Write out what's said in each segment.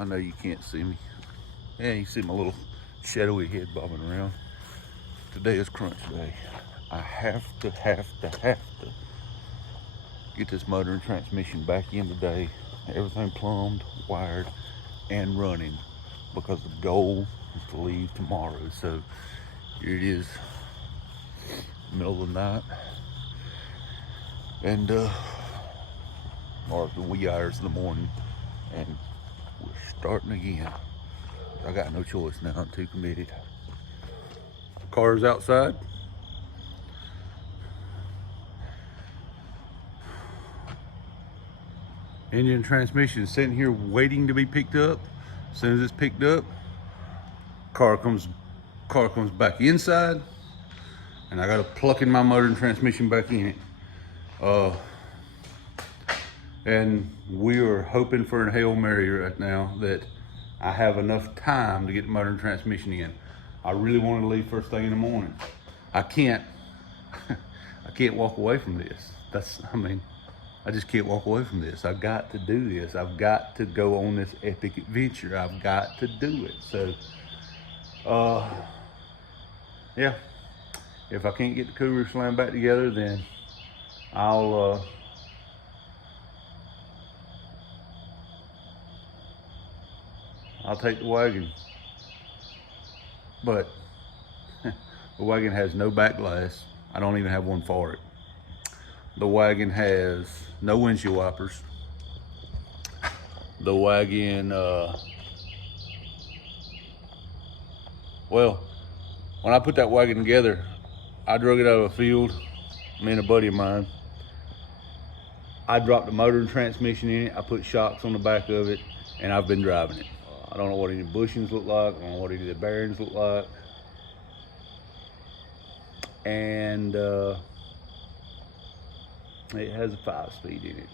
I know you can't see me. Yeah, you see my little shadowy head bobbing around. Today is crunch day. I have to get this motor and transmission back in today. Everything plumbed, wired, and running, because the goal is to leave tomorrow. So here it is, middle of the night, and or the wee hours of the morning, and we're starting again. I got no choice now. I'm too committed. Car's outside. Engine and transmission is sitting here waiting to be picked up. As soon as it's picked up, car comes back inside, and I got to pluck in my motor and transmission back in it. And we are hoping for a Hail Mary right now that I have enough time to get the motor and transmission in. I really want to leave first thing in the morning. I can't walk away from this. I just can't walk away from this. I've got to do this. I've got to go on this epic adventure. I've got to do it. So, yeah. If I can't get the cooler slammed back together, then I'll take the wagon. But the wagon has no back glass. I don't even have one for it. The wagon has no windshield wipers. The wagon, well, when I put that wagon together, I drug it out of a field, me and a buddy of mine. I dropped the motor and transmission in it. I put shocks on the back of it, and I've been driving it. I don't know what any bushings look like. I don't know what any of the bearings look like. And it has a 5-speed in it.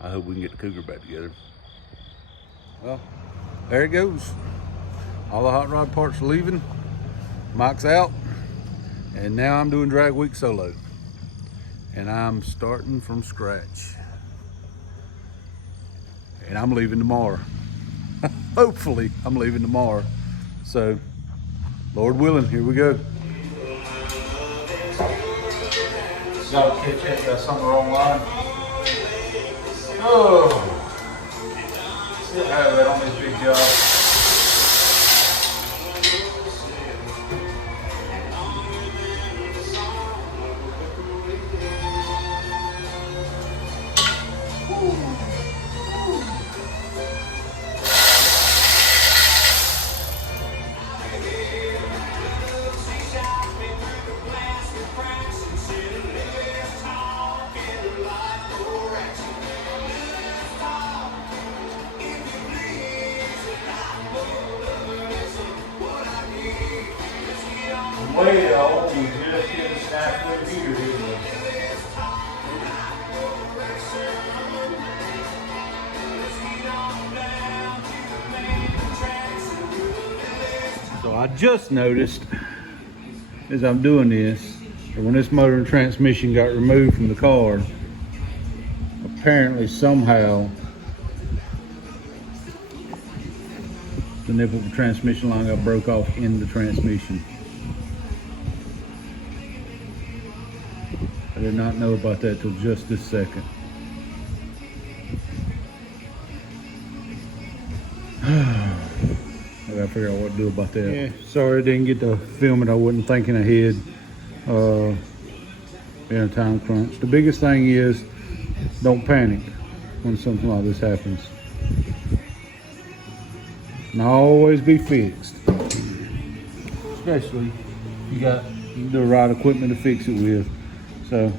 I hope we can get the Cougar back together. Well, there it goes. All the hot rod parts are leaving. Mike's out. And now I'm doing Dragweek solo. And I'm starting from scratch. And I'm leaving tomorrow. Hopefully, I'm leaving tomorrow. So, Lord willing, here we go. Got a catch, got something wrong line. Oh, still have that on this big job. Well, we just get a stack of here, didn't we? So I just noticed as I'm doing this, that when this motor and transmission got removed from the car, apparently somehow the nipple of the transmission line got broke off in the transmission. I did not know about that till just this second. I gotta figure out what to do about that. Yeah, sorry I didn't get to film it. I wasn't thinking ahead in a time crunch. The biggest thing is don't panic when something like this happens. And always be fixed. Especially if you got the right equipment to fix it with. So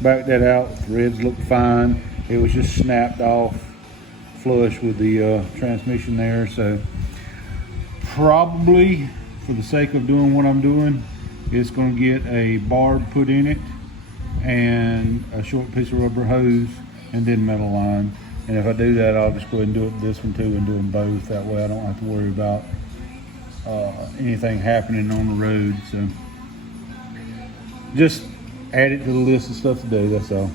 back that out, threads look fine. It was just snapped off flush with the transmission there. So probably for the sake of doing what I'm doing, it's going to get a barb put in it and a short piece of rubber hose and then metal line. And if I do that, I'll just go ahead and do it with this one too and do them both. That way I don't have to worry about anything happening on the road. So Just add it to the list of stuff to do, that's all.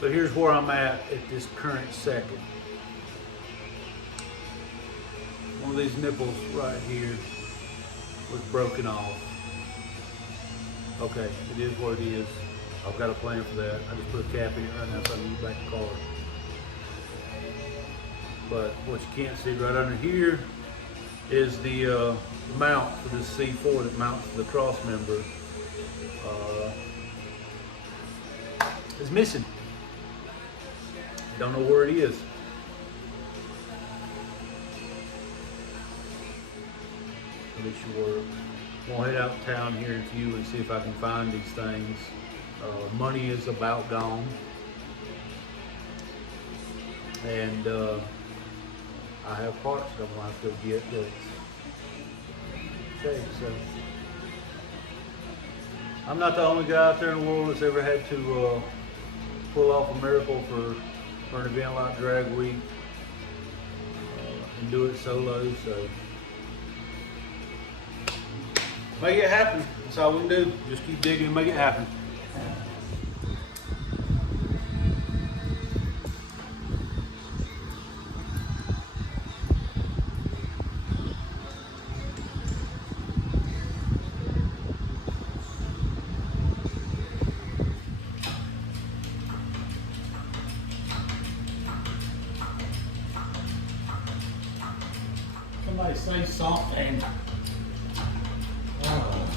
So here's where I'm at this current second. One of these nipples right here was broken off. Okay, it is what it is. I've got a plan for that. I just put a cap in it right now so I can get back the car. But what you can't see right under here is the mount for this C4 that mounts to the cross member. Is missing. Don't know where it is. Pretty sure. We'll head out of town here in a few and see if I can find these things. Money is about gone. And I have parts that I'm going to have to go get. Okay, so I'm not the only guy out there in the world that's ever had to pull off a miracle for an event like Dragweek and do it solo. So make it happen. That's all we can do. Just keep digging and make it happen. Somebody say something. Oh.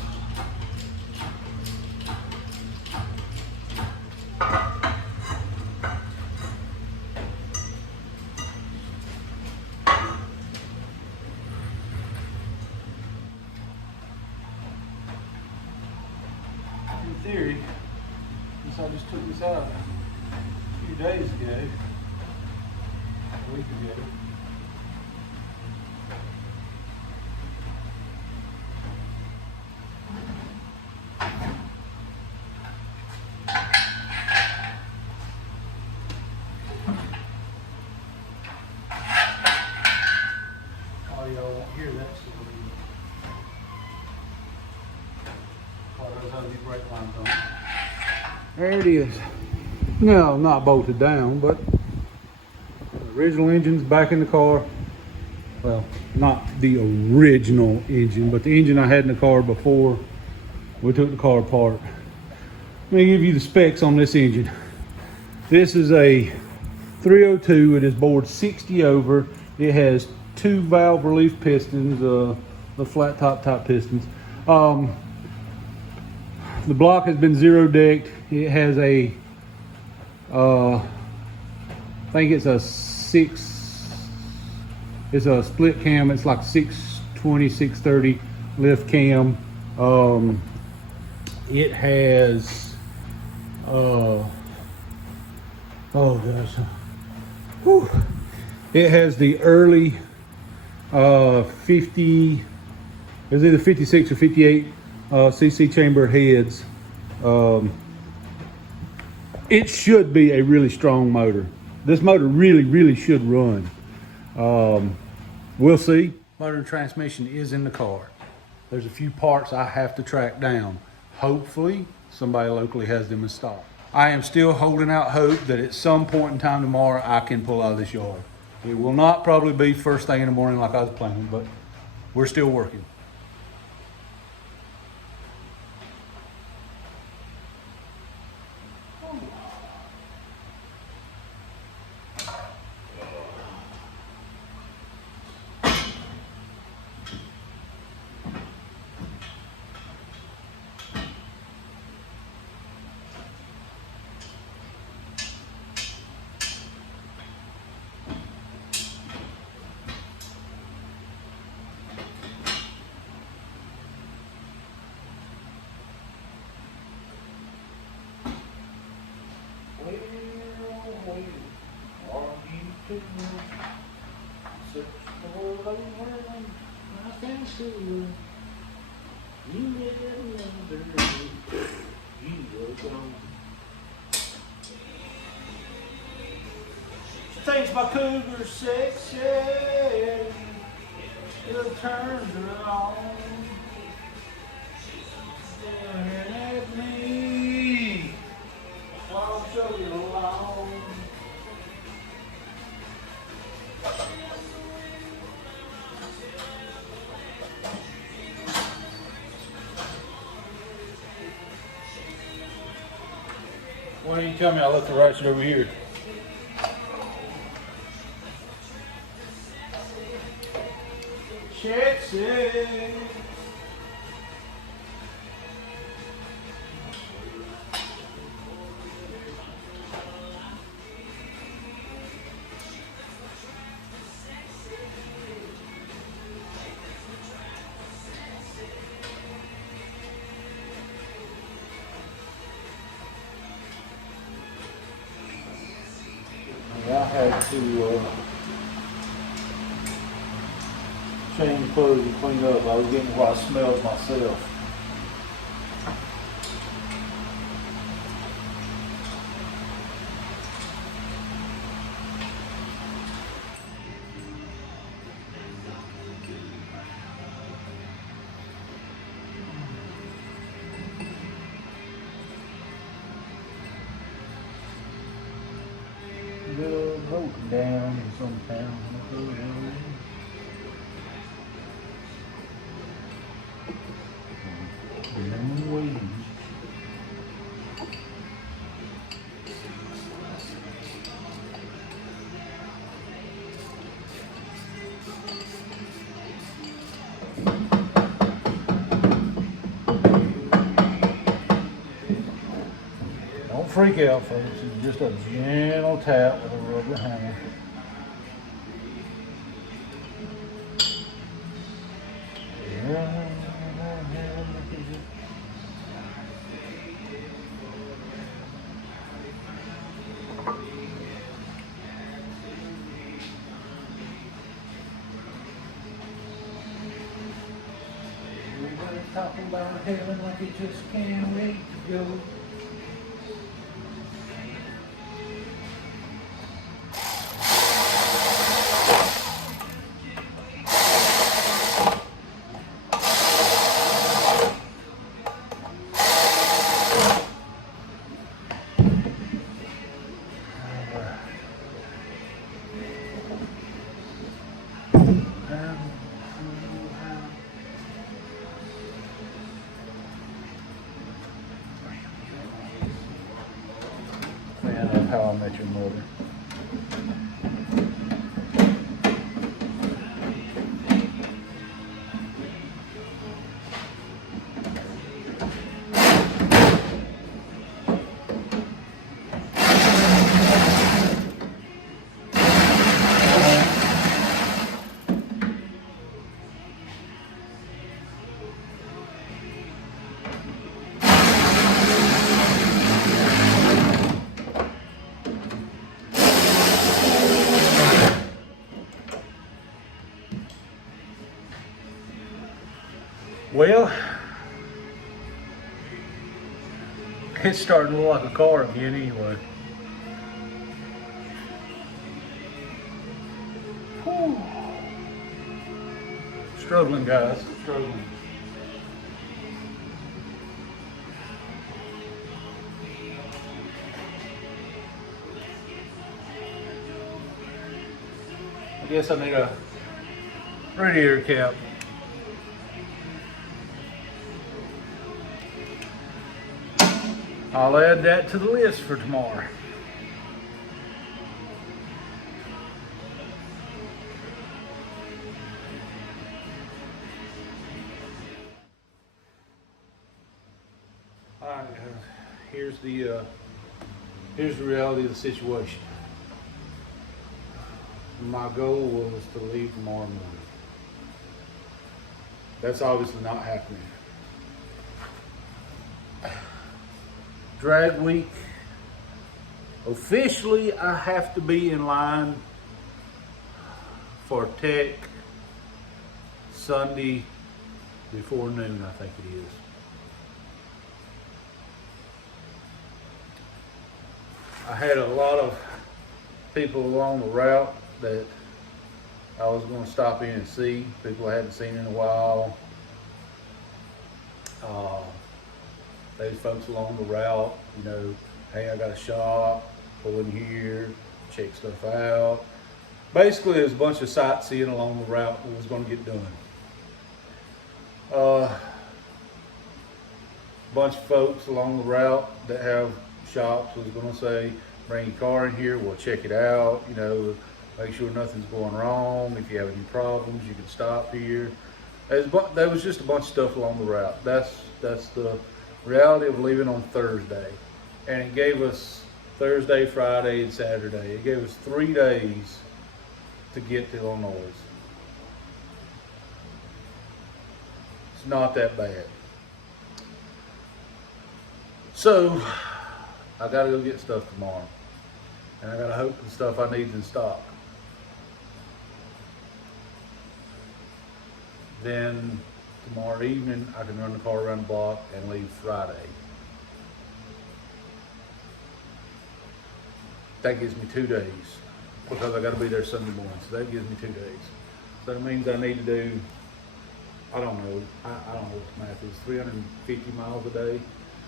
In theory, since I just took this out a few days ago, a week ago, y'all won't hear that story. Oh, those how these brake lines on. There it is. No, not bolted down, but the original engine's back in the car. Well, not the original engine, but the engine I had in the car before we took the car apart. Let me give you the specs on this engine. This is a 302. It is bored 60 over. It has 2 valve relief pistons, the flat top pistons. The block has been zero decked. It has a, I think it's a it's a split cam. It's like 620, 630 lift cam. It has, oh gosh, whew. It has the early 50, it's either 56 or 58 cc chamber heads. It should be a really strong motor. This motor really should run. We'll see. Motor and transmission is in the car. There's a few parts I have to track down. Hopefully somebody locally has them in stock. I am still holding out hope that at some point in time tomorrow I can pull out of this yard. It will not probably be first thing in the morning like I was planning, but we're still working. Search for the world, nothing sure. You never you were gone. She thinks my cougar's sexy. It turns her on. Staring at me while I'm chugging along. Why don't you tell me I left the ratchet over here? Sexy. I had to change clothes and clean up. I was getting a lot of smells myself. Broken down in some town. Don't freak out, folks. It's just a gentle tap with a rubber hammer. Everybody's talking about heaven like it just can't wait to go. Fan of How I Met Your Mother. Well, it's starting to look like a car again anyway. Whew. Struggling, guys, struggling. I guess I need a radiator cap. I'll add that to the list for tomorrow. All right, here's the reality of the situation. My goal was to leave tomorrow morning. That's obviously not happening. Dragweek. Officially, I have to be in line for tech Sunday before noon, I think it is. I had a lot of people along the route that I was going to stop in and see, people I hadn't seen in a while. Those folks along the route, you know, hey, I got a shop, pull in here, check stuff out. Basically, there's a bunch of sightseeing along the route that was going to get done. Bunch of folks along the route that have shops was going to say, bring your car in here, we'll check it out, you know, make sure nothing's going wrong. If you have any problems, you can stop here. There was just a bunch of stuff along the route. That's the reality of leaving on Thursday. And it gave us Thursday, Friday, and Saturday. It gave us 3 days to get to Illinois. It's not that bad. So, I gotta go get stuff tomorrow. And I gotta hope the stuff I need is in stock. Then tomorrow evening, I can run the car around the block and leave Friday. That gives me 2 days because I gotta be there Sunday morning. So that gives me 2 days. So that means I need to do, I don't know what the math is, 350 miles a day.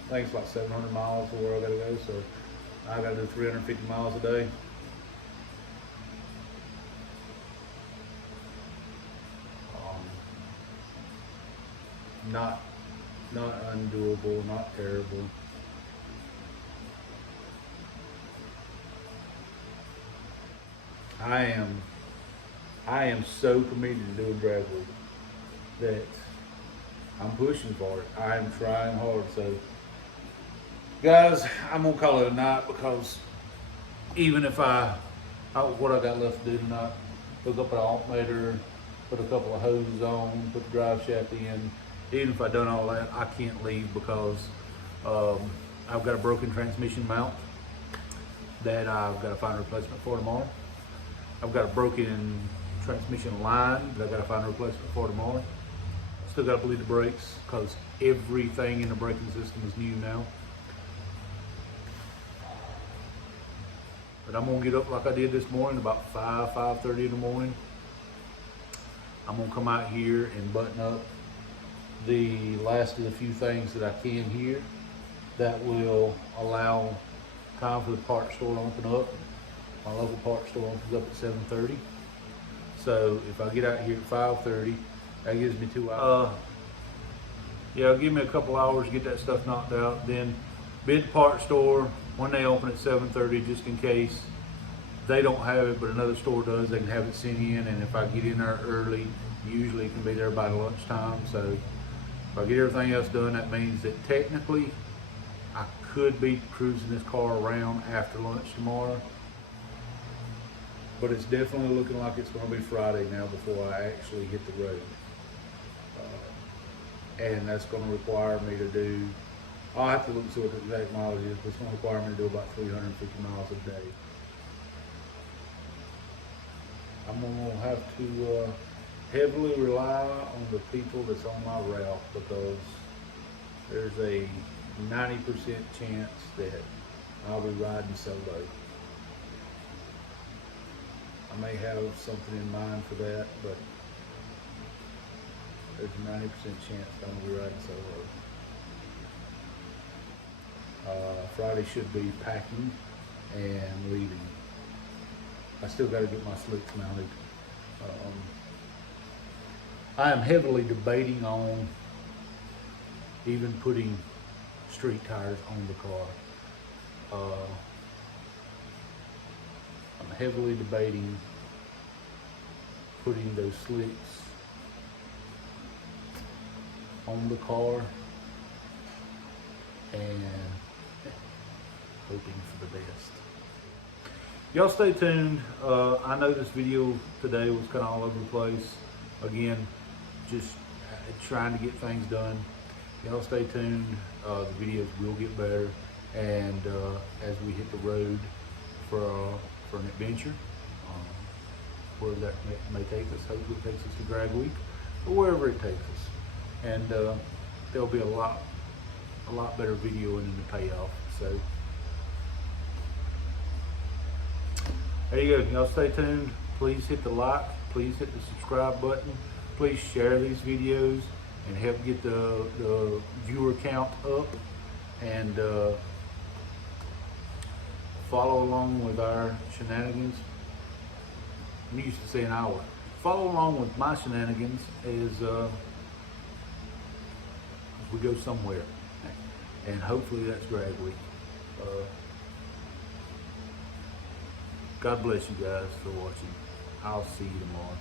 I think it's like 700 miles to where I gotta go. So I gotta do 350 miles a day. Not undoable, not terrible. I am so committed to doing Dragweek that I'm pushing for it. I am trying hard. So, guys, I'm gonna call it a night because even if what I got left to do tonight, hook up an alternator, put a couple of hoses on, put the drive shaft in. Even if I done all that, I can't leave because I've got a broken transmission mount that I've got to find a replacement for tomorrow. I've got a broken transmission line that I've got to find a replacement for tomorrow. Still got to bleed the brakes because everything in the braking system is new now. But I'm going to get up like I did this morning, about 5:30 in the morning. I'm going to come out here and button up the last of the few things that I can here that will allow time for the parts store to open up. My local parts store opens up at 7:30. So if I get out here at 5:30, that gives me 2 hours. Yeah, it'll give me a couple hours to get that stuff knocked out. Then be at the parts store when they open at 7:30, just in case they don't have it, but another store does. They can have it sent in, and if I get in there early, usually it can be there by lunchtime. So if I get everything else done, that means that technically I could be cruising this car around after lunch tomorrow. But it's definitely looking like it's going to be Friday now before I actually hit the road. And that's going to require me to do, I'll have to look and see what the exact mileage is, but it's going to require me to do about 350 miles a day. I'm going to have to heavily rely on the people that's on my route because there's a 90% chance that I'll be riding solo. I may have something in mind for that, but there's a 90% chance I'm going to be riding solo. Friday should be packing and leaving. I still got to get my slicks mounted. I am heavily debating on even putting street tires on the car. I'm heavily debating putting those slicks on the car and hoping for the best. Y'all stay tuned. I know this video today was kind of all over the place. Again, just trying to get things done. Y'all stay tuned. The videos will get better, and as we hit the road for an adventure, where that may take us. Hopefully it takes us to Dragweek or wherever it takes us. And there'll be a lot better videoing in the payoff. So there you go. Y'all stay tuned. Please hit the like. Please hit the subscribe button. Please share these videos and help get the viewer count up. And follow along with our shenanigans. I'm used to saying our. Follow along with my shenanigans as we go somewhere. And hopefully that's Dragweek. God bless you guys for watching. I'll see you tomorrow.